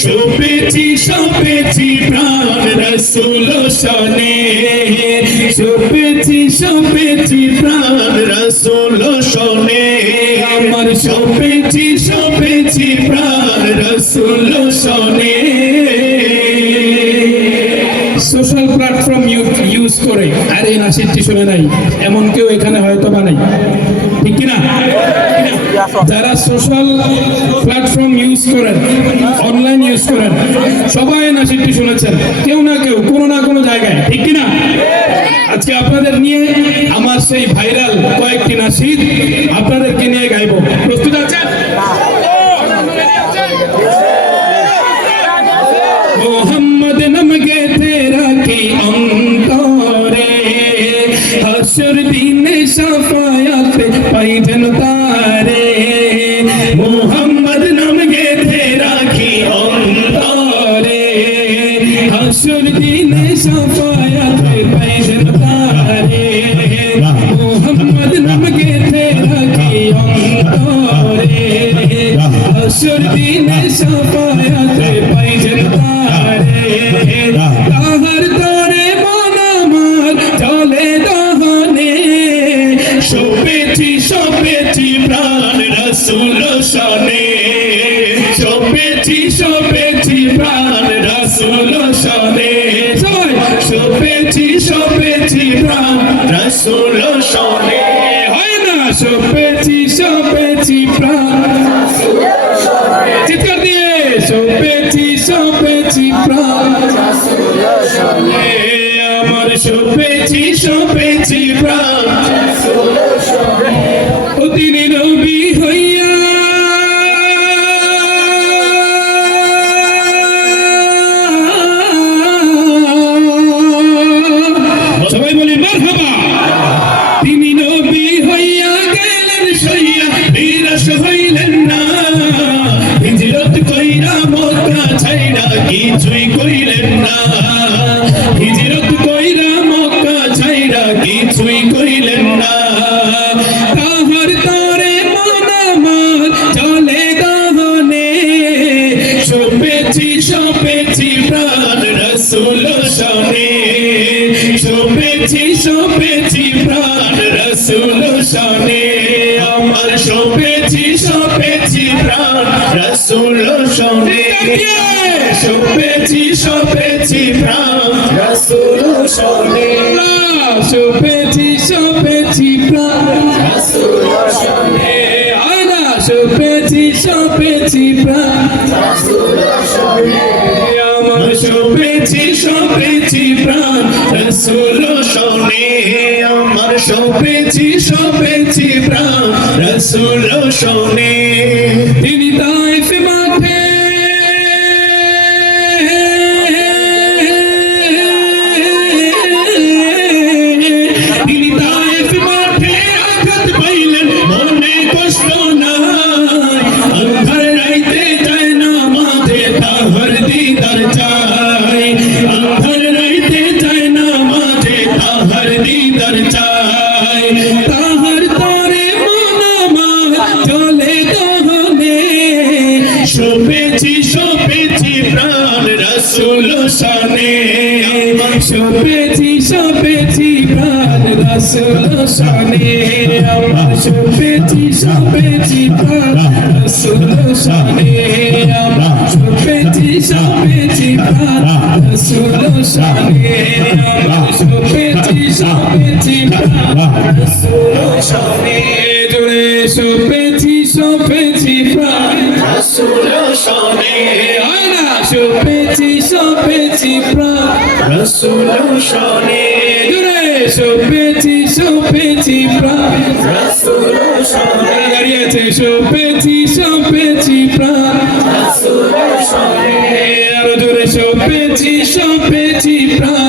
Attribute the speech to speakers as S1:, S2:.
S1: সপেছি সপেছি প্রাণ রসুল শনে সপেছি সপেছি সোশ্যাল প্ল্যাটফর্ম ইউজ করে। আর এই নাসিরটি শুনে নাই। এমন কেউ এখানে হয়তো বা নাই। ঠিক কিনা? যারা সোশ্যাল প্ল্যাটফর্ম ইউজ করেন অনলাইন ইউজ করেন, সবাই নাসিরটি শুনেছেন। কেউ না কেউ, কোনো না কোনো জায়গায়। ঠিক কিনা? আজকে আপনাদের নিয়ে আমার সেই ভাইরাল কয়েকটি নাসির আপনাদেরকে নিয়ে গাইবো। প্রস্তুত হাসর দিনে সাফায়াত পাই জনতারে মোহাম্মদ নমকে তেরা কি অন্তরে। হাসর দিনে সাফায়াত পাই জনতারে মোহাম্মদ নমকে তেরা কি অন্তরে। হাসর দিনে সাফায়াত পাই তাহার তরে। মন সপেছি সপেছি প্রাণ রসুল সনে সপেছি সপেছি প্রাণ রসুল সনে সপেছি সপেছি প্রাণ রসুল সনে হয় না সপেছি সপেছি প্রাণ চিৎকার দিয়ে সপেছি সপেছি প্রাণ এ আমার সপেছি সপেছি প্রাণ নিরাশ হইলেন না হিজরত কইরা মক্কা ছাইরা কিছুই কইলেন না হিজরত কইরা মক্কা ছাইরা কিছুই কইলেন না তাহার তারে মন আমার চলে দহনে সপেছি সপেছি প্রাণ রসুল শনে সপেছি সপেছি প্রাণ রসুল আমার সপেছি সপেছি প্রাণ। রসুল শনে সপেছি সপেছি প্রাণ। রসুল শনে সপেছি সপেছি প্রাণ। রসুল শনে আয়না সপেছি সপেছি প্রাণ। আমার সপেছি সপেছি প্রাণ। রসুল শোনে আমার সপেছি সপেছি প্রাণ। রসুল শোনে শানে সপেছি সপেছি প্রাণ রসুল শানে আমার সপেছি সপেছি প্রাণ রসুল শানে আমার সপেছি সপেছি প্রাণ রসুল শানে আমার সপেছি সপেছি প্রাণ রসুল শানে জোরে সপেছি সপেছি প্রাণ রসুল শানে আয়না সপেছি সপেছি প্রাণ রসুল শানে সপেছি সপেছি প্রাণ রসুল শানে দাঁড়িয়েছে সপেছি সপেছি প্রাণ রসুল শানে আরও জোরে সপেছি সপেছি প্রাণ